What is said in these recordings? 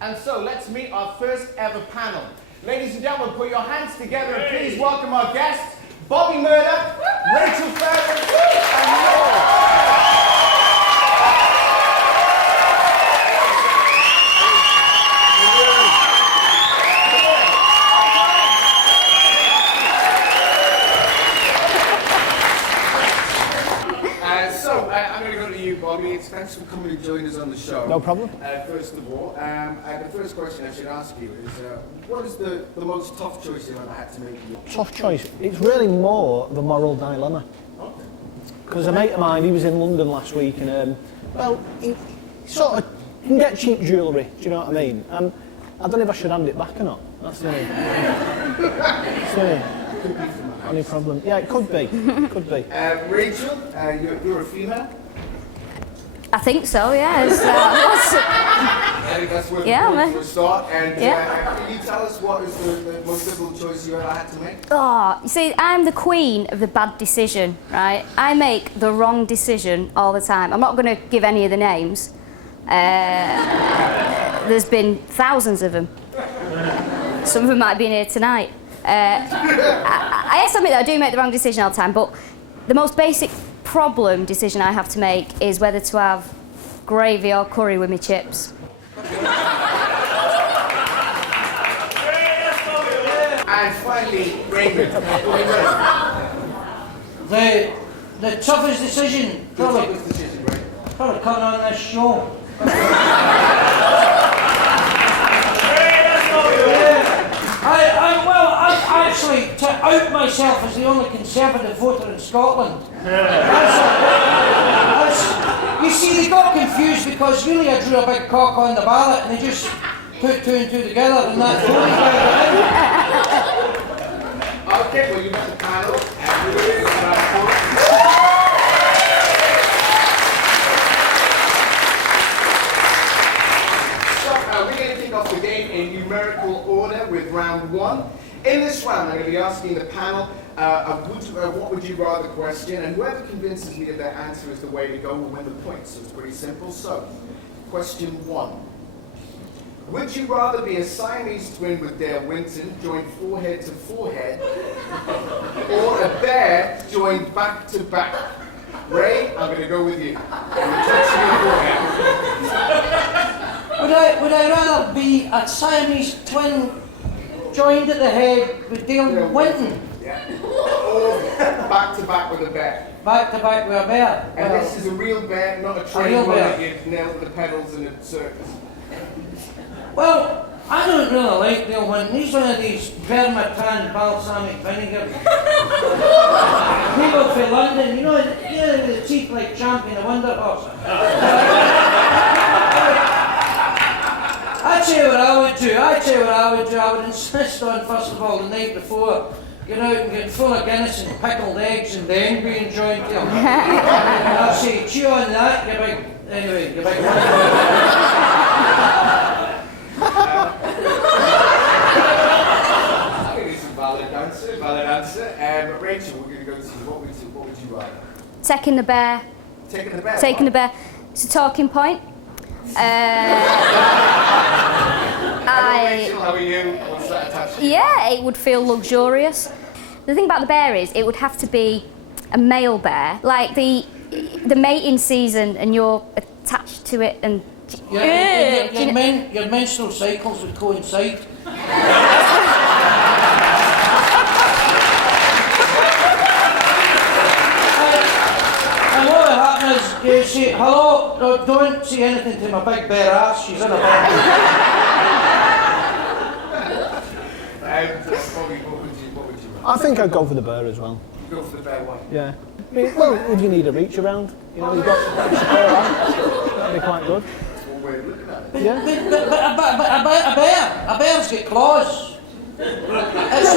And so let's meet our first ever panel. Ladies and gentlemen, put your hands together and please welcome our guests, Bobby Murdoch, Rachel Fairman, and Noel. I'm going to go to you, Bobby. Thanks for coming and joining us on the show. No problem. First of all, the first question I should ask you is, what is the most tough choice you've ever had to make? Tough choice? It's really more the moral dilemma. Okay. Because a mate of mine, he was in London last week and, well, he sort of can get cheap jewellery, do you know what I mean? And I don't know if I should hand it back or not. That's the only problem. Yeah, it could be. Could be. Rachel, you're a female? I think so, yeah. I think that's worth for a start. And can you tell us what is the most difficult choice you ever had to make? Oh, you see, I'm the queen of the bad decision, right? I make the wrong decision all the time. I'm not going to give any of the names. There's been thousands of them. Some of them might be in here tonight. I have to admit that I do make the wrong decision all the time, but the most basic problem decision I have to make is whether to have gravy or curry with my chips. And finally, Raymond. The toughest decision, probably coming on this show. Actually, to out myself as the only Conservative voter in Scotland. You see, they got confused because really I drew a big cock on the ballot and they just put two and two together and that's really Okay, well, you got the panel. We're going to kick off the game in numerical order with round one. In this round, I'm going to be asking the panel what would you rather question, and whoever convinces me that their answer is the way to go will win the points. So it's pretty simple. So, question one. Would you rather be a Siamese twin with Dale Winton, joined forehead to forehead, or a bear joined back to back? Ray, I'm going to go with you. I'm touching your forehead. Would I rather be a Siamese twin joined at the head with Dale Winton? Yeah. Or back to back with a bear. Back to back with a bear. And this is a real bear, not a trained one that you nailed with the pedals in a circus. Well, I don't really like Dale Winton. He's one of these Vermouth balsamic vinegar people from London. You know the cheap like Champion of Wonder Horse. I tell you what I would do. I would insist on, first of all, the night before, get out and get full of Guinness and pickled eggs and then be enjoying them. And I'll say, chew on that, you big... Anyway, you big... I think it's a valid answer. Rachel, we're going to go to what would you rather? Taking the bear. Taking the bear? Taking the bear. It's a talking point. Rachel, how are you? What's that attached to? Yeah, it would feel luxurious. The thing about the bear is it would have to be a male bear, like the mating season, and you're attached to it and. Your menstrual cycles would coincide. And what would happen is you say, hello, don't say anything to my big bare ass, she's in a bed. What would you rather? I think I'd go for the bear as well. You go for the bear one? Yeah. I mean, well, would you need a reach around? You know, you've got support around. That'd be quite good. That's one way of looking at it. Yeah. But a bear's got claws. It's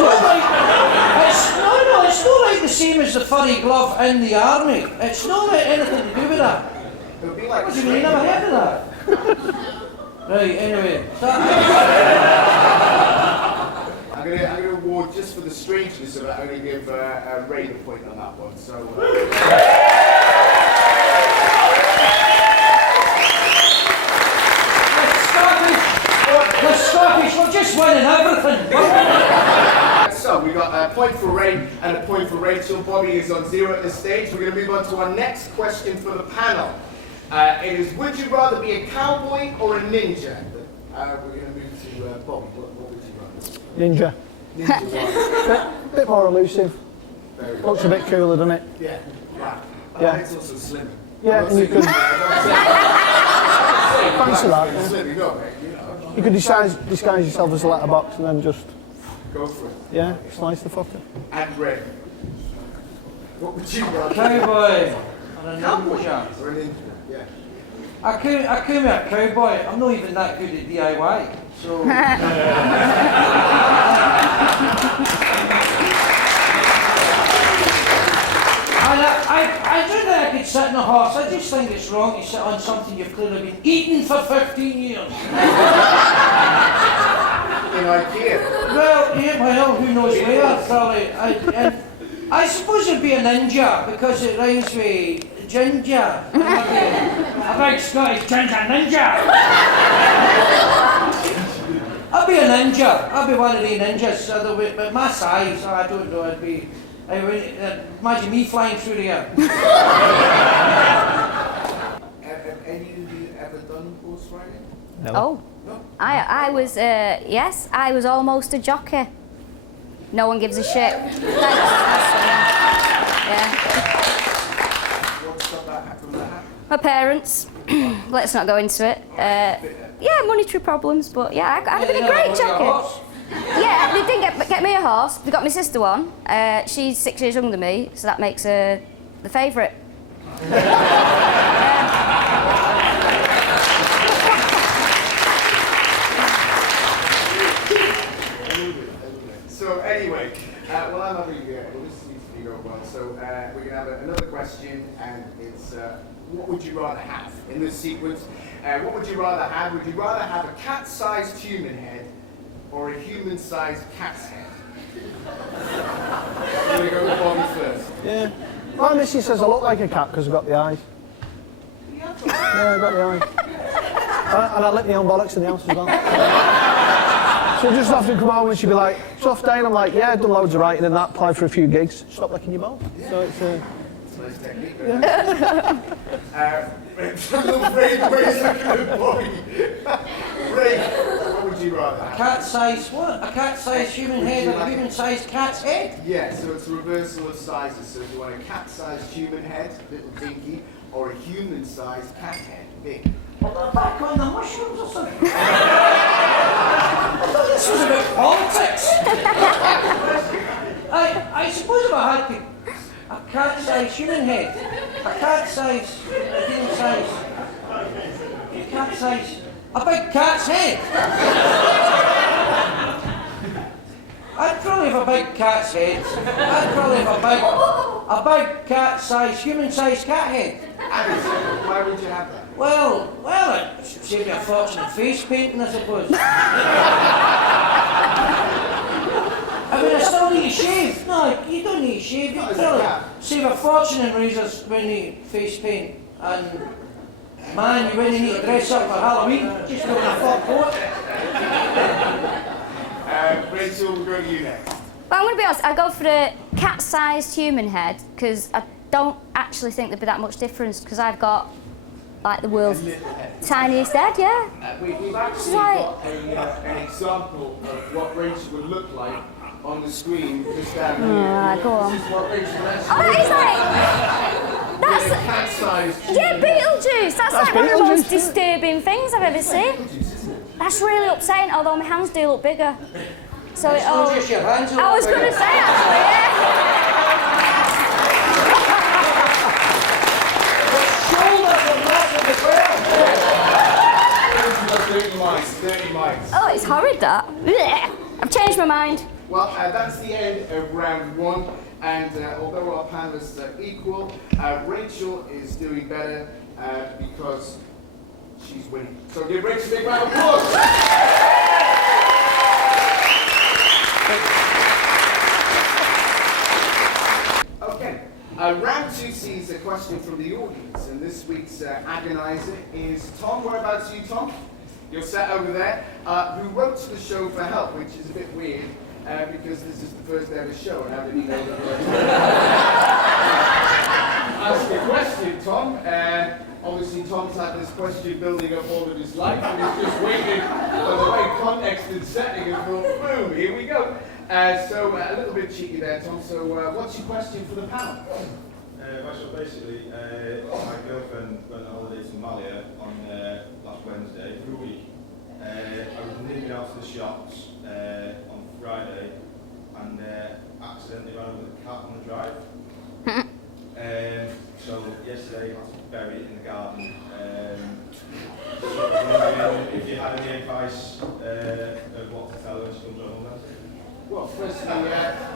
not like the same as the furry glove in the army. It's not anything to do with that. It would be like What do you mean? You never heard of that? Right, anyway. I'm going to award just for the strangeness of it. I'm going to give Ray the point on that one. So. point for Ray and a point for Rachel. Bobby is on 0 at this stage. We're going to move on to our next question for the panel. It is, would you rather be a cowboy or a ninja? We're going to move to Bobby. What would you rather? Ninja. Ninja. Bit more elusive. Looks a bit cooler, doesn't it? Yeah. Right. Yeah. It's also slimmer. Yeah, and you could fancy that. Yeah. Slim, you know. You could disguise yourself as a letterbox and then just Go for it. slice the fucker. And Ray. What would you rather? Cowboy or a Cowboy ninja. or a ninja? Yeah. I came a cowboy. I'm not even that good at DIY. So. And I don't think I could sit on a horse. I just think it's wrong to sit on something you've clearly been eating for 15 years. In IKEA. Well, who knows where, probably. I suppose it'd be a ninja, because it rhymes with ginger. A big Scottish ginger ninja. I'd be a ninja. I'd be one of the ninjas. But my size, I don't know, I'd be... imagine me flying through the air. Have any of you ever done horse riding? No. Oh, No? I was, yes, I was almost a jockey. No one gives a shit. Thanks. Yeah. What stopped that from that happening? My parents, let's not go into it. Yeah, monetary problems, but yeah, I'd have been a great jockey. Yeah, they didn't get me a horse. They got my sister one. She's 6 years younger than me, so that makes her the favourite. So anyway, well I'm having well this seems to be going well. So we're going to have another question, and it's what would you rather have in this sequence? What would you rather have? Would you rather have a cat-sized human head or a human-sized cat's head? I'm going to go with Bobby first. Yeah. My missus says I look like a cat because I've got the eyes. Yeah, I've got the eyes. And I lick my own bollocks in the house as well. She'll just often come home and she'll be like, tough day, and I'm like, yeah, I've done loads of writing and that, applied for a few gigs. Stop licking your balls. Yeah. So it's It's a nice technique. Ray, the way he's looking at Bobby. Ray, what would you rather have? Cat-sized what? A cat-sized human head or a human-sized cat's head? Yeah, so it's a reversal of sizes. So if you want a cat-sized human head, little dinky, or a human-sized cat head, big. Well, they're back on the mushrooms or something. I thought this was about politics. I suppose if I had a cat-sized human head, a cat-sized, a human-sized, a cat-sized, a big cat's head. I'd probably have a big cat's head. I'd probably have a big cat-sized, human-sized cat head. Why would you have that? Well, it should save me a fortune in face painting, I suppose. I mean, I still need to shave. No, you don't need to shave. You can save a fortune in razors when you face paint. And, man, you really need to dress up for Halloween. Just go in a fur coat. Rachel, we'll go to you next. But I'm going to be honest, I go for a cat-sized human head because I don't actually think there'd be that much difference because I've got like the world's tiniest head, yeah. We've actually got an example of what Rachel would look like on the screen just down here. Go on. This is what Rachel actually Oh, that is like, a cat-sized yeah, Beetlejuice. That's like one of the most Beetlejuice, disturbing things I've ever seen. That's really upsetting, although my hands do look bigger. So It's not just your hands. I was going to say actually, yeah. Dirty mics. Oh, it's horrid that. Blech. I've changed my mind. Well, that's the end of round one, and although our panelists are equal, Rachel is doing better because she's winning. So give Rachel a big round of applause. Okay, round two sees a question from the audience, and this week's agonizer is Tom. Whereabouts are you, Tom? You're sat over there. Who wrote to the show for help, which is a bit weird. because this is the first ever show, and I didn't know that. Ask a question, Tom. Obviously, Tom's had this question building up all of his life, and he's just waiting for the right context and setting, and thought, boom, here we go. So a little bit cheeky there, Tom. So what's your question for the panel? So basically, my girlfriend went on holiday to Malia on last Wednesday for a week. I was nipping out to the shops on Friday and accidentally ran over the cat on the drive. So yesterday I had to bury it in the garden. So if you had any advice of what to tell her when she comes home, then? Well, firstly,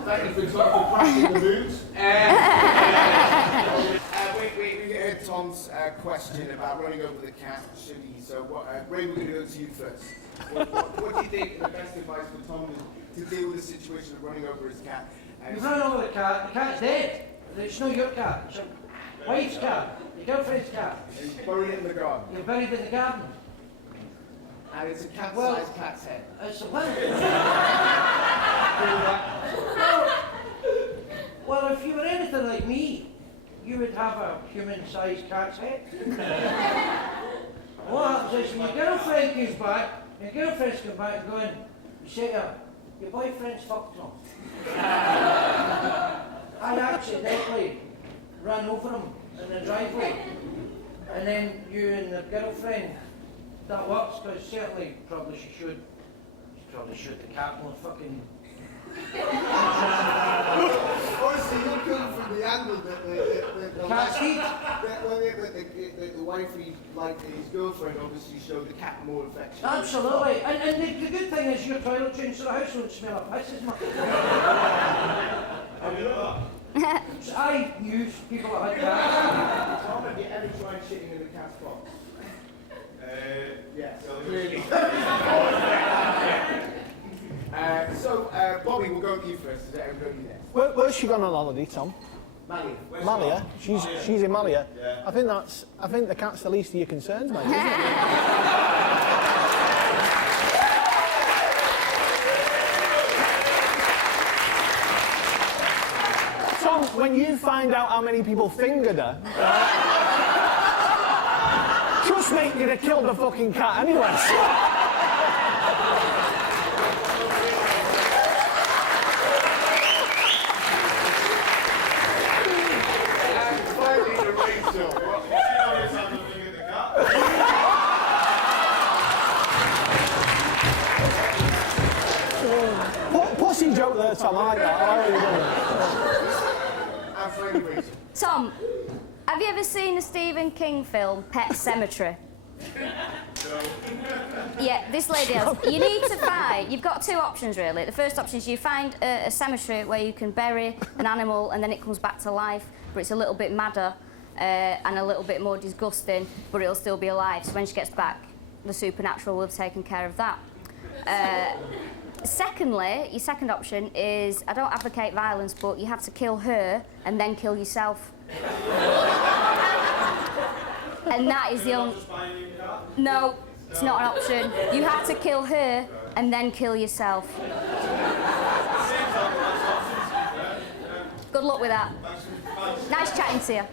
thank you for crashing the mood. We heard Tom's question about running over the cat. Should he? So, Ray, we're going to go to you first. What do you think the best advice for Tom is to deal with the situation of running over his cat? You've run over the cat's dead. It's not your cat, it's your wife's cat, your girlfriend's cat. He's buried it in the garden. You're buried in the garden. And it's a cat-sized cat's head. It's a what? Well, if you were anything like me, you would have a human-sized cat's head. What happens is when your girlfriend comes back, and going, you say to her, your boyfriend's fucked off. I accidentally ran over him in the driveway, and then you and the girlfriend, that works, because certainly probably she probably shoot the cat more fucking... Honestly, you're coming from the angle that the cat's teeth. The wife, like his girlfriend, obviously showed the cat more affection. Absolutely, and the good thing is your toiletries in the house won't smell of piss as much. How do you know that? I use people that had cats. Tom, have you ever tried shitting in the cat's box? Yes, clearly. So, Bobby, we'll go to you first. We'll go to you next. Where's she gone on holiday, Tom? Malia. Malia? She's in Malia? Yeah. I think the cat's the least of your concerns, mate, isn't it? Tom, when you find out how many people fingered her, trust me, you'd have killed the fucking cat anyway. Pussy joke there, Tom. I like that. Tom, have you ever seen the Stephen King film Pet Sematary? Yeah, this lady has. You need to find, you've got two options really. The first option is you find a cemetery where you can bury an animal and then it comes back to life, but it's a little bit madder and a little bit more disgusting, but it'll still be alive. So when she gets back, the supernatural will have taken care of that. Secondly, your second option is, I don't advocate violence, but you have to kill her and then kill yourself. And that is the only... No, it's not an option. You have to kill her and then kill yourself. Good luck with that. Nice chatting to you.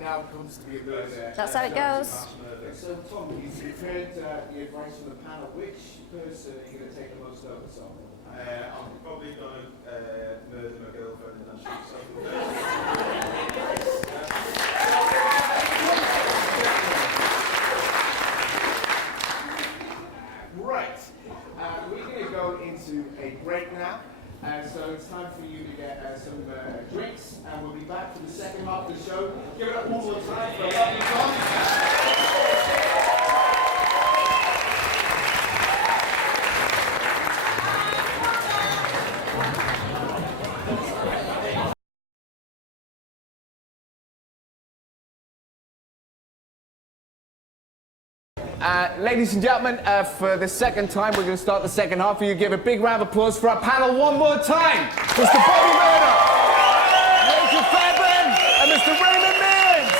Now comes to be a murder. That's how it goes. So, Tom, you've heard the advice from the panel. Which person are you going to take the most notice on? I'm probably going to murder my girlfriend and then shoot myself. Right. We're going to go into a break now. So it's time for you to get some drinks, and we'll be back for the second half of the show. Give it up one more time for a lovely Tom. Ladies and gentlemen, for the second time, we're going to start the second half. Will you give a big round of applause for our panel one more time? Mr. Bobby Murdoch, Rachel Fairbairn, and Mr. Raymond Mears.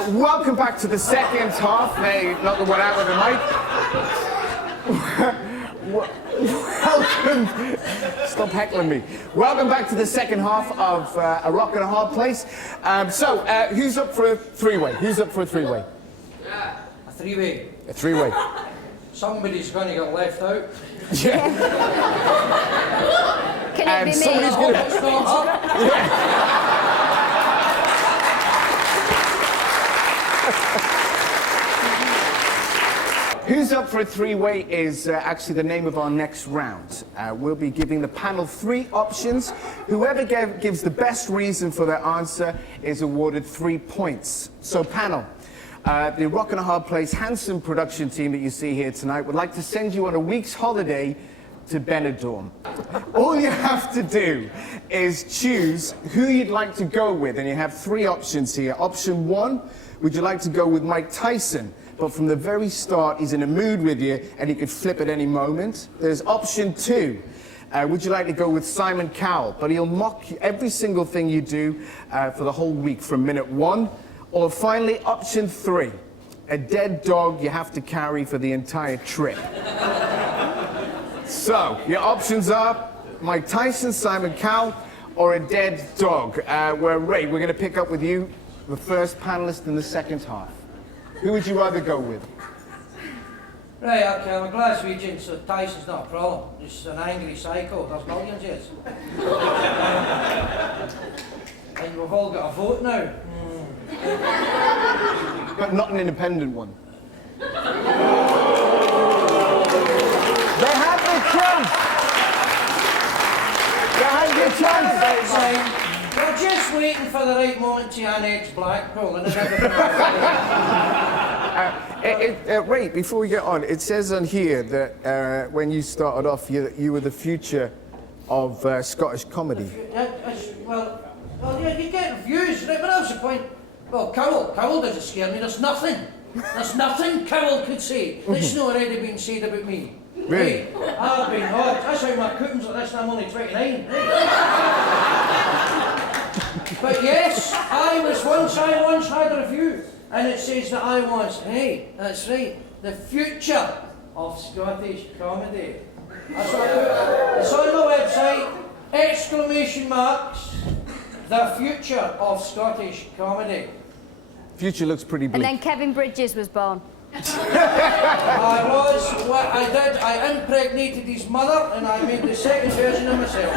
Welcome back to the second half. They knocked the one out with the mic. Welcome. Stop heckling me. Welcome back to the second half of A Rock and a Hard Place. Who's up for a three-way? Who's up for a three-way? A three-way. A three-way. Somebody's going to get left out. Yeah. Can it be me? Somebody's going to... Who's up for a three-way is actually the name of our next round. We'll be giving the panel 3 options. Whoever gives the best reason for their answer is awarded 3 points. So panel, the Rock and a Hard Place handsome production team that you see here tonight would like to send you on a week's holiday to Benidorm. All you have to do is choose who you'd like to go with, and you have 3 options here. Option 1, would you like to go with Mike Tyson? But from the very start, he's in a mood with you, and he could flip at any moment. There's option 2. Would you like to go with Simon Cowell? But he'll mock every single thing you do for the whole week from minute 1. Or finally, option 3. A dead dog you have to carry for the entire trip. So, your options are Mike Tyson, Simon Cowell, or a dead dog. Ray, we're going to pick up with you, the first panelist in the second half. Who would you rather go with? Right, okay, I'm a Glaswegian, so Tyson's not a problem. Just an angry psycho, there's millions, yes. And we've all got a vote now. But not an independent one. They have their chance! They have their chance! We're just waiting for the right moment to annex Blackpool and then everything. Ray, before we get on, it says on here that when you started off, you were the future of Scottish comedy. Well, yeah, you get views, right? But that's the point. Well, Cowell doesn't scare me. There's nothing Cowell could say that's not already been said about me. Really? Right? I've been hot. That's how my cooking's like this, and I'm only 29. Right? But yes, I once had a review, and it says that I was, hey, that's right, the future of Scottish comedy. That's what I put. It's on my website, exclamation marks, the future of Scottish comedy. Future looks pretty bleak. And then Kevin Bridges was born. I impregnated his mother, and I made the second version of myself.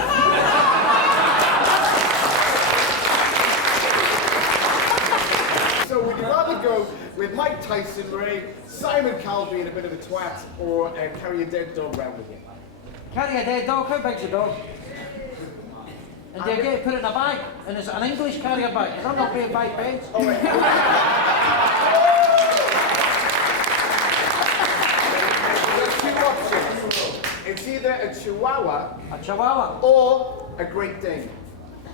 So would you rather go with Mike Tyson, Ray, Simon Cowell being a bit of a twat, or carry a dead dog around with you? Carry a dead dog? How big's a dog? And do you get to put it in a bag? And is it an English carrier bag? Because I'm not paying £5. Oh, wait. There's 2 options. It's either a Chihuahua or a Great Dane,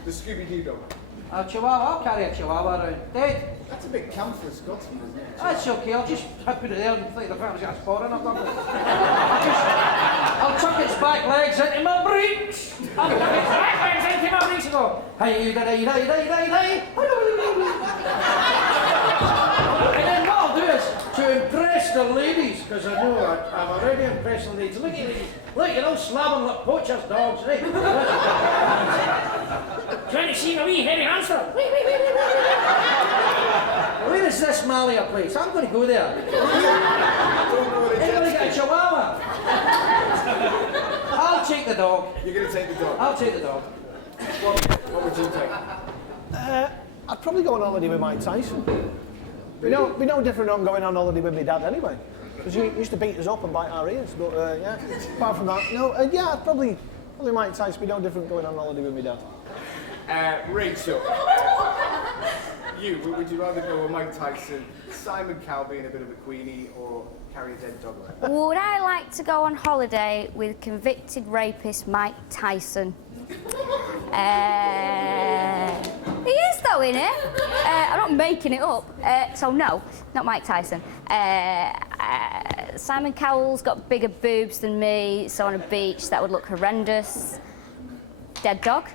the Scooby-Doo dog. A Chihuahua? I'll carry a Chihuahua around. Dead? That's a bit camp for a Scotsman, isn't it? That's okay, I'll just put it there and think the farmer's got a spot in it. I'll tuck its back legs into my breeks. I'll tuck its back legs into my breeks and go, hey, and then what I'll do is, to impress the ladies, because I know I'm already impressing the ladies. Look at these, look, you're all slamming like poachers' dogs, right? Trying to see my wee hairy hamster. Where is this Malia place? I'm going to go there. Anybody got a Chihuahua? I'll take the dog. You're going to take the dog? I'll take the dog. What would you take? I'd probably go on holiday with Mike Tyson. Be no different on going on holiday with my dad anyway. Because he used to beat us up and bite our ears. But yeah, apart from that, no, yeah, I'd probably Mike Tyson. Be no different going on holiday with my dad. Rachel, would you rather go with Mike Tyson, Simon Cowell being a bit of a queenie, or carry a dead dog around? Would I like to go on holiday with convicted rapist Mike Tyson? He is though, isn't he? I'm not making it up. So no, not Mike Tyson. Simon Cowell's got bigger boobs than me, so on a beach that would look horrendous. Dead dog?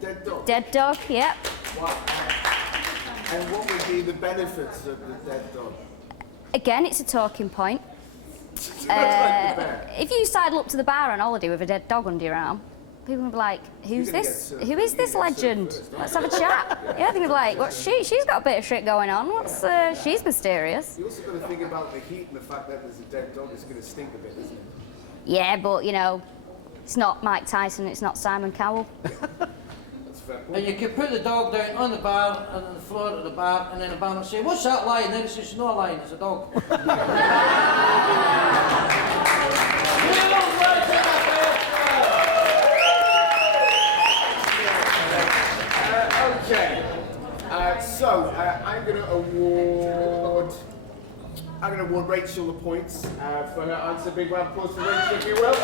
Dead dog? Dead dog, yep. Wow. And what would be the benefits of the dead dog? Again, it's a talking point. Like the bear. If you sidle up to the bar on holiday with a dead dog under your arm, people will be like, who's You're gonna this? get served. Who is this You're gonna get served legend? first, Let's have a chat. Yeah, they'll be like, what's she? She's got a bit of shit going on. What's she's mysterious. You also got to think about the heat and the fact that there's a dead dog. It's going to stink a bit, isn't it? Yeah, but you know, it's not Mike Tyson, it's not Simon Cowell. That's a fair point. And you could put the dog down on the bar, and on the floor of the bar, and then the barman would say, what's that lion? And then he says, it's not a lion, it's a dog. Okay. I'm going to award Rachel the points for her answer. Big round of applause for Rachel, if you will.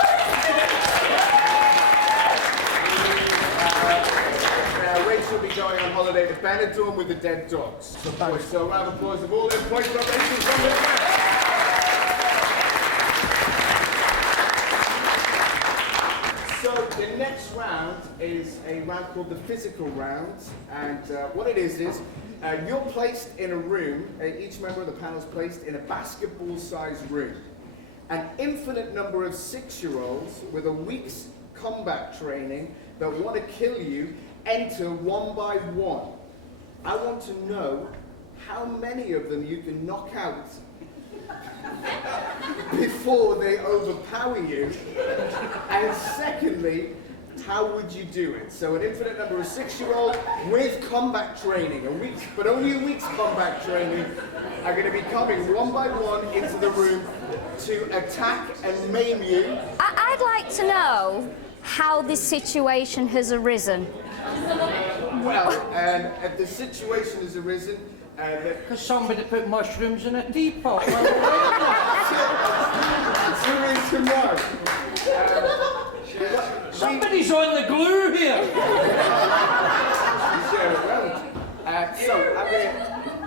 Rachel will be going on holiday to Benidorm with the dead dogs. So a round of applause of all their points for Rachel from the So the next round is a round called the physical round, and what it is you're placed in a room, each member of the panel is placed in a basketball-sized room. An infinite number of 6-year-olds with a week's combat training that want to kill you enter one by one. I want to know how many of them you can knock out before they overpower you, and secondly, how would you do it? So an infinite number of 6-year-olds with combat training, but only a week's combat training, are going to be coming one by one into the room to attack and maim you. I'd like to know how this situation has arisen. Well, the situation has arisen Because somebody put mushrooms in a teapot. Somebody's on the glue here.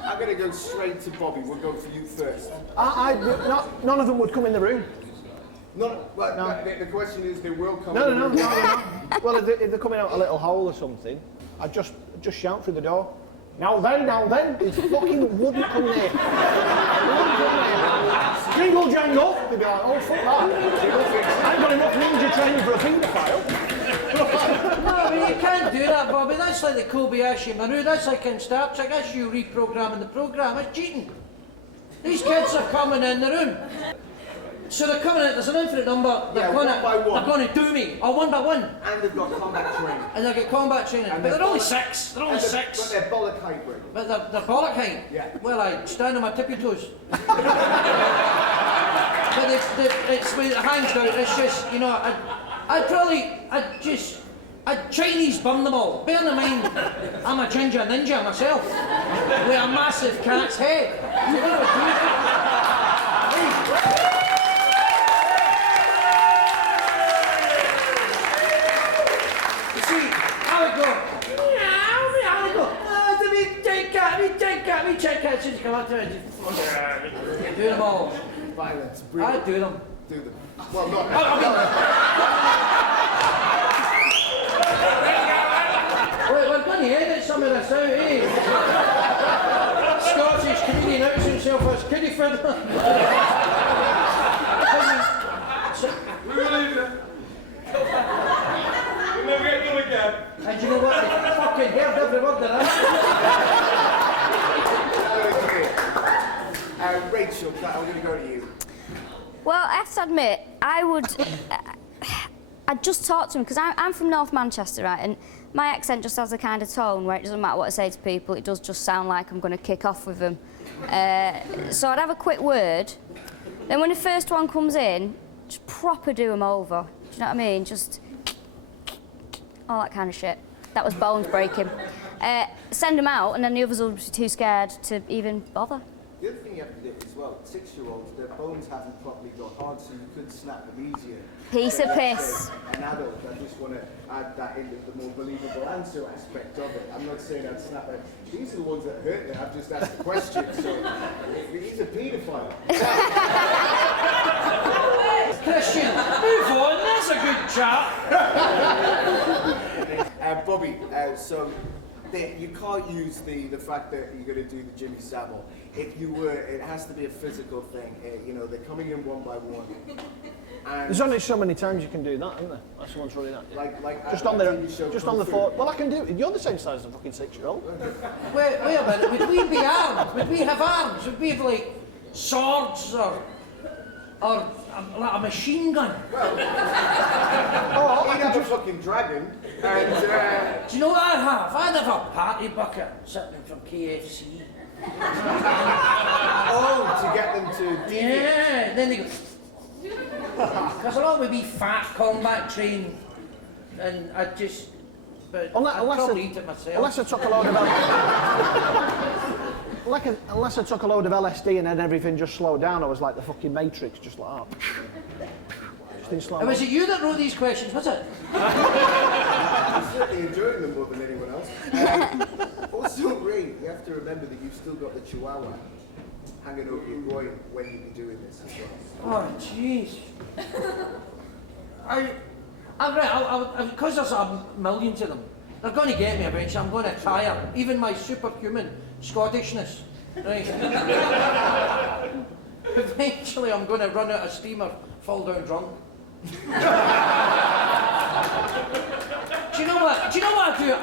I'm going to go straight to Bobby. We'll go for you first. None of them would come in the room. No. The question is, they will come. No. Well, if they're coming out a little hole or something, I'd just shout through the door. Now then, it fucking wouldn't come there. Jingle jangle. They'd be like, oh fuck that. I ain't got enough ninja training for a paedophile. No, but you can't do that, Bobby. That's like the Kobayashi Maru. That's like in Star Trek. That's you reprogramming the program. That's cheating. These kids are coming in the room. So they're coming in, there's an infinite number, they're going to do me, or one by one. And they've got combat training. And they've got combat training, but they're only 6, But they're bollock height, right? But they're bollock height? Yeah. Well, I stand on my tippy toes. But it's with the hands down, it's just, you know, I'd Chinese burn them all. Bear in mind, I'm a ginger ninja myself, with a massive cat's head. Check out, she's come out there and just do them all. Violence, I brilliant. do them. Do them. Well, not. Wait, we're going to edit some of this out, eh? Scottish comedian outs himself as kiddie friend. We'll never get you again. And you know what? They fucking heard every word of that. Rachel, I'm going to go to you. Well, I have to admit, I'd just talk to him, because I'm from North Manchester, right, and my accent just has a kind of tone where it doesn't matter what I say to people, it does just sound like I'm going to kick off with them. So I'd have a quick word, then when the first one comes in, just proper do them over. Do you know what I mean? Just all that kind of shit. That was bones breaking. Send them out, and then the others will be too scared to even bother. The other thing you have to do as well, 6-year-olds, their bones haven't properly got hard, so you could snap them easier. Piece of piss. An adult, I just want to add that into the more believable answer aspect of it. I'm not saying I'd snap it. These are the ones that hurt me. I've just asked the question, so he's a paedophile. Christian, move on, that's a good chat. Bobby, so you can't use the fact that you're going to do the Jimmy Savile. If you were, it has to be a physical thing. You know, they're coming in one by one. And There's only so many times you can do that, isn't there? That's someone's running that. just on TV show just Kung on the Fu. floor. Well, I can do it. You're the same size as a fucking 6-year-old. Wait a minute, would we be armed? Would we have arms? Would we have like swords or like a machine gun? Well, he'd have a fucking dragon, and Do you know what I'd have? I'd have a party bucket sitting from KFC. to get them to deviate. Yeah, then they go. Because I'll always be fat, combat trained, and I'd just. But I'd probably eat it myself. Unless I took a load of unless I took a load of LSD and then everything just slowed down, I was like the fucking Matrix, just like that. Just in slow And was it you that wrote these questions, was it? I'm certainly enjoying them more than anyone else. Also, Ray, you have to remember that you've still got the Chihuahua hanging over your groin when you've been doing this as well. Oh, jeez. Because there's a million to them, they're going to get me eventually. I'm going to tire even my superhuman Scottishness. Right? Eventually, I'm going to run out of steam or fall down drunk. Do you know what I do?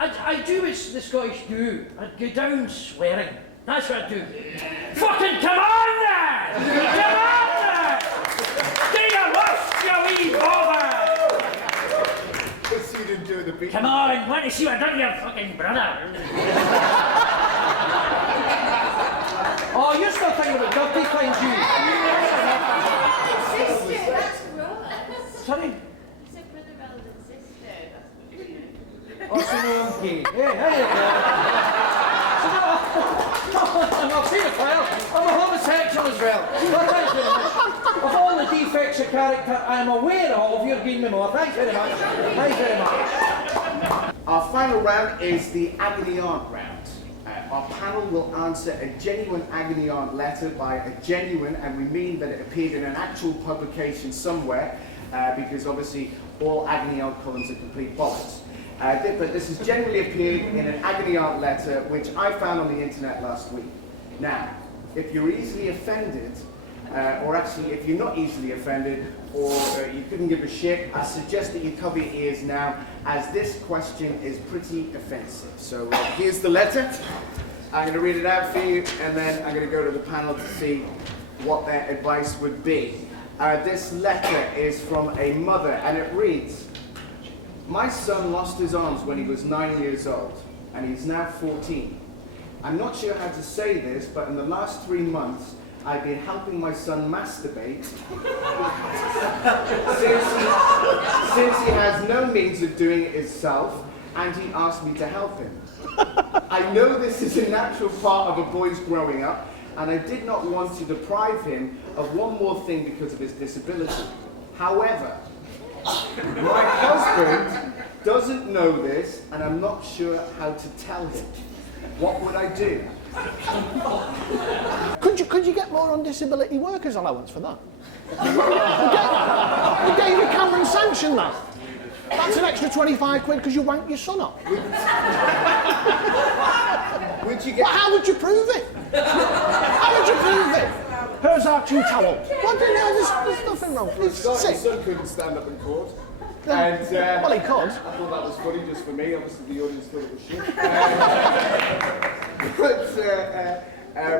I do what the Scottish do. I'd go down swearing. That's what I do. Fucking come on then! Come on then! Do your worst, you wee bother! Let's see you didn't do the beat. Come on, want to see what I've done to your fucking brother? Oh, you're still thinking about dirty things, you. Sister, that's gross. Sorry? It's a brother, elder, and sister. That's Oh, so no, I'm gay. Hey, hey. I'll see the file. I'm a homosexual as well. Well, thanks very much. Of all the defects of character I am aware of, you're giving me more. Thanks very much. Thanks very much. Our final round is the agony aunt round. Our panel will answer a genuine agony aunt letter by a genuine, and we mean that it appeared in an actual publication somewhere, because obviously all agony aunt columns are complete bollocks. But this has generally appeared in an agony aunt letter, which I found on the internet last week. Now, if you're easily offended, or actually if you're not easily offended, or you couldn't give a shit, I suggest that you cover your ears now, as this question is pretty offensive. So here's the letter. I'm going to read it out for you, and then I'm going to go to the panel to see what their advice would be. This letter is from a mother, and it reads, "My son lost his arms when he was 9 years old, and he's now 14. I'm not sure how to say this, but in the last 3 months, I've been helping my son masturbate since he has no means of doing it himself, and he asked me to help him. I know this is a natural part of a boy's growing up, and I did not want to deprive him of one more thing because of his disability. However, my husband doesn't know this, and I'm not sure how to tell him. What would I do?" Could you get more on disability workers allowance for that? You gave your Cameron sanction that. That's an extra 25 quid because you wanked your son up. Would you get... How would you prove it? How would you prove it? Here's our 2 towels. What do you know? There's nothing wrong. It's My sick. son couldn't stand up in court. And, Well, he could. I thought that was funny just for me. Obviously, the audience thought it was shit.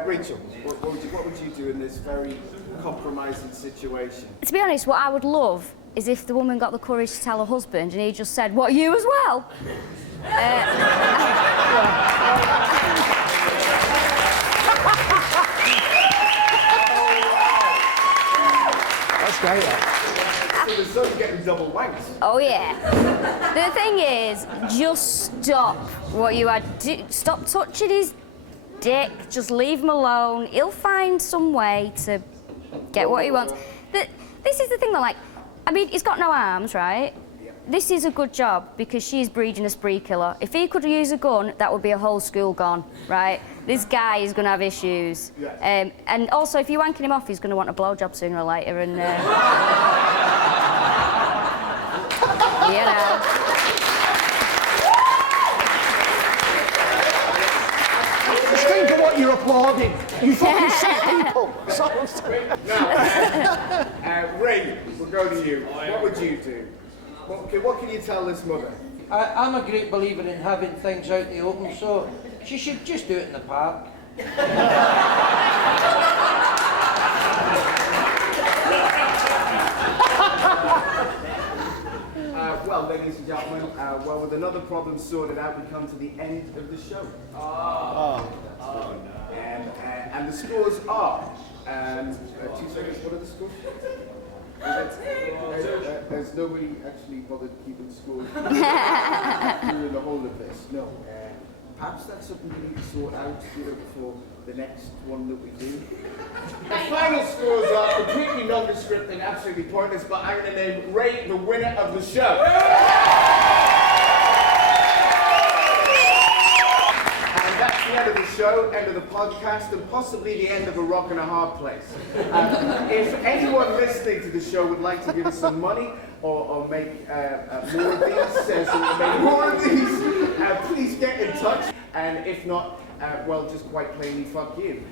Rachel, what would you do in this very compromising situation? To be honest, what I would love is if the woman got the courage to tell her husband and he just said, "What, you as well?" That's great, that. So the son's getting double wanked. Oh yeah. The thing is, just stop what you are doing. Stop touching his dick. Just leave him alone. He'll find some way to get what he wants. This is the thing, though. Like, I mean, he's got no arms, right? This is a good job because she's breeding a spree killer. If he could use a gun, that would be a whole school gone, right? This guy is going to have issues. Yeah. And also, if you're wanking him off, he's going to want a blowjob sooner or later. And you know. what you're applauding. You fucking shit people. Now, Ray, we'll go to you. What would you do? What can you tell this mother? I'm a great believer in having things out in the open, so she should just do it in the park. Well, ladies and gentlemen, well, with another problem sorted out, we come to the end of the show. And the scores are, 2 seconds, what are the scores? There's nobody actually bothered keeping scores during the whole of this. No. Perhaps that's something we need to sort out before the next one that we do. The final scores are completely nondescript and absolutely pointless, but I'm going to name Ray the winner of the show. And that's the end of the show, end of the podcast, and possibly the end of a rock and a hard place. If anyone listening to the show would like to give us some money or make more of these, please get in touch. And if not, well, just quite plainly, fuck you.